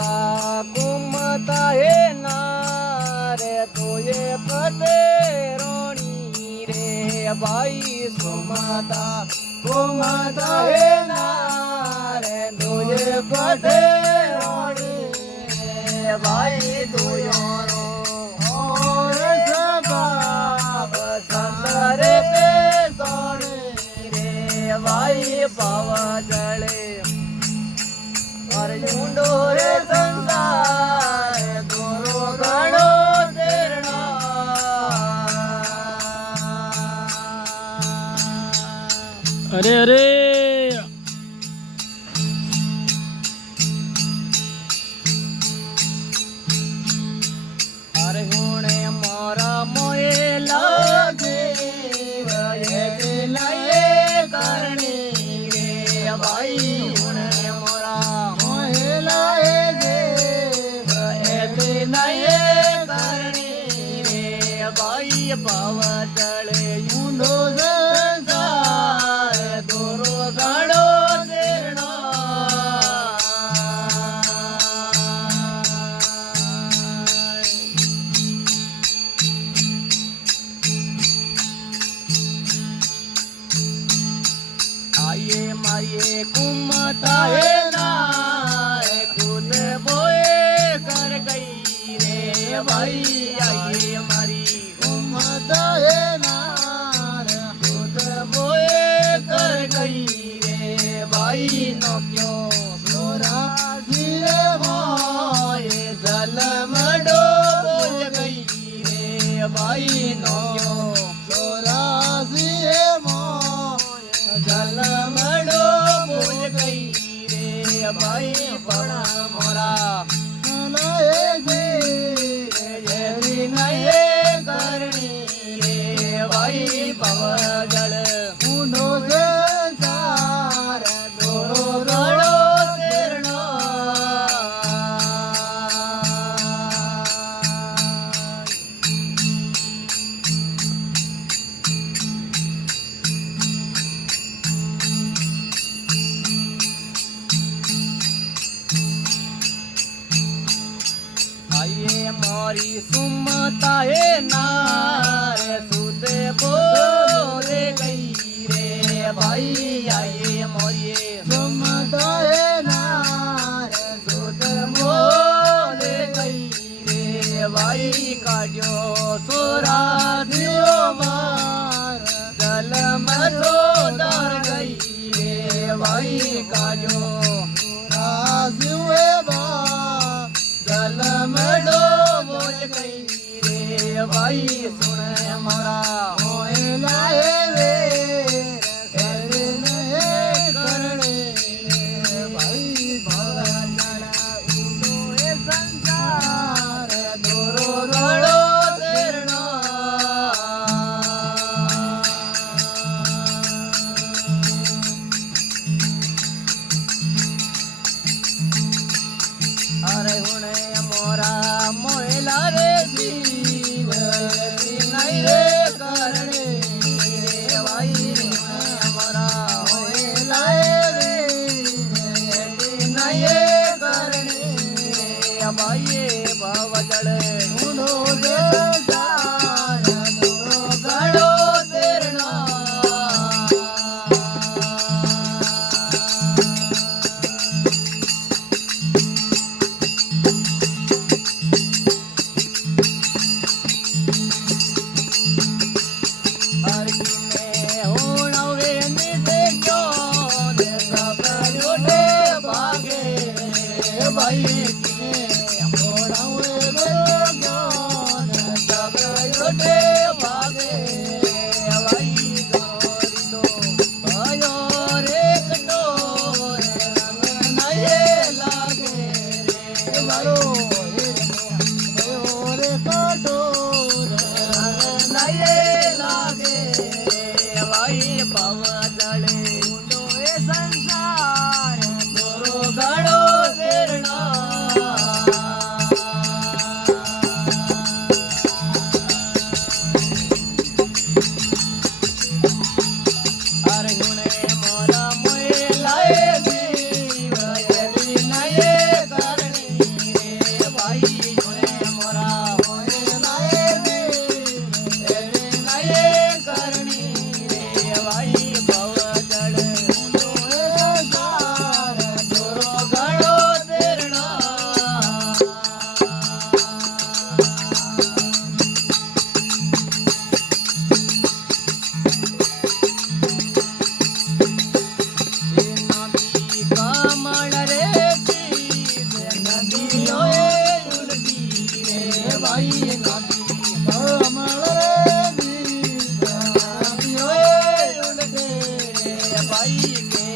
સુમતા કુમતા હે ના રે તોય કતે રોણી રે ભાઈ સુમતા કુમતા હે ના રે તોય કતે રોણી રે ભાઈ તોયો રો સબા સંતરે પે સોણી રે ભાઈ પાવા જળે ઊંડો રે સંસાર દોરો ગાડો તેરણા અરે અરે અરે હુણે મારા મોએ લાગે વયે લયે કરણી રે ભાઈ હુણે મારા ભાઈ પાવા તળે ઊંડો સંસાર દોરો ગાડો આયે માયે કુમતા હે ના ખુદ બોએ કર ગઈ રે ભાઈ આયે મારી કુમતા હે ના ખુદ બોએ કર ગઈ રે ભાઈ નો ક્યો સોરા ધીરે મોએ જલમડો બોલ ગઈ રે ભાઈ નો ક્યો સોરા ધીરે જલમડો બોલ ગઈ રે ભાઈ પણ મોરા નયે કરણી રે ભાઈ પવજળ ઊંડો સંસાર દોરો ગળો તેરણો આયે મારી સુમતા હે ના રે સુતે બોલે ગઈ રે ભાઈ આયે મારી સુમતા હે ના રે સુતે બોલે ગઈ રે ભાઈ કાઢ્યો સોરા દિયો માર જલમ સોદાર ગઈ રે ભાઈ કાઢ્યો સોરા દિવે જલમડો બોલ ગઈ રે ભાઈ સુણ મારા હોય લાએ રે કરણે ભાઈ ભવનાળા ઊંડો એ સંસાર દોરો ગળો તેરણો અરે હુણે મોરા મોયલા રે જીવ નહીં રે કરણે રે ભાઈ હુણે મોરા મોયલા રે નહીં કરણે રે ભાઈ ભવજળ ઊંડો સંસાર દોરો ગળો તેરણો ભાઈ ભાગે ભાઈ દોરી દો ભાયો રે કટો નયે લાગે રે વારો રે કટો નયે લાગે ભાઈ પાવા દળે ઊંડો એ સંસાર દોરો ગાડો તેરણા ભાઈ પવદળ ઊંડો એ સંસાર દોરો ઘણો તેરણા નદી કમળ રેતી નદીઓ એ ઉડતી રે ભાઈ નદી કમળ રેતી નદીઓ એ ઉડતે રે ભાઈ કે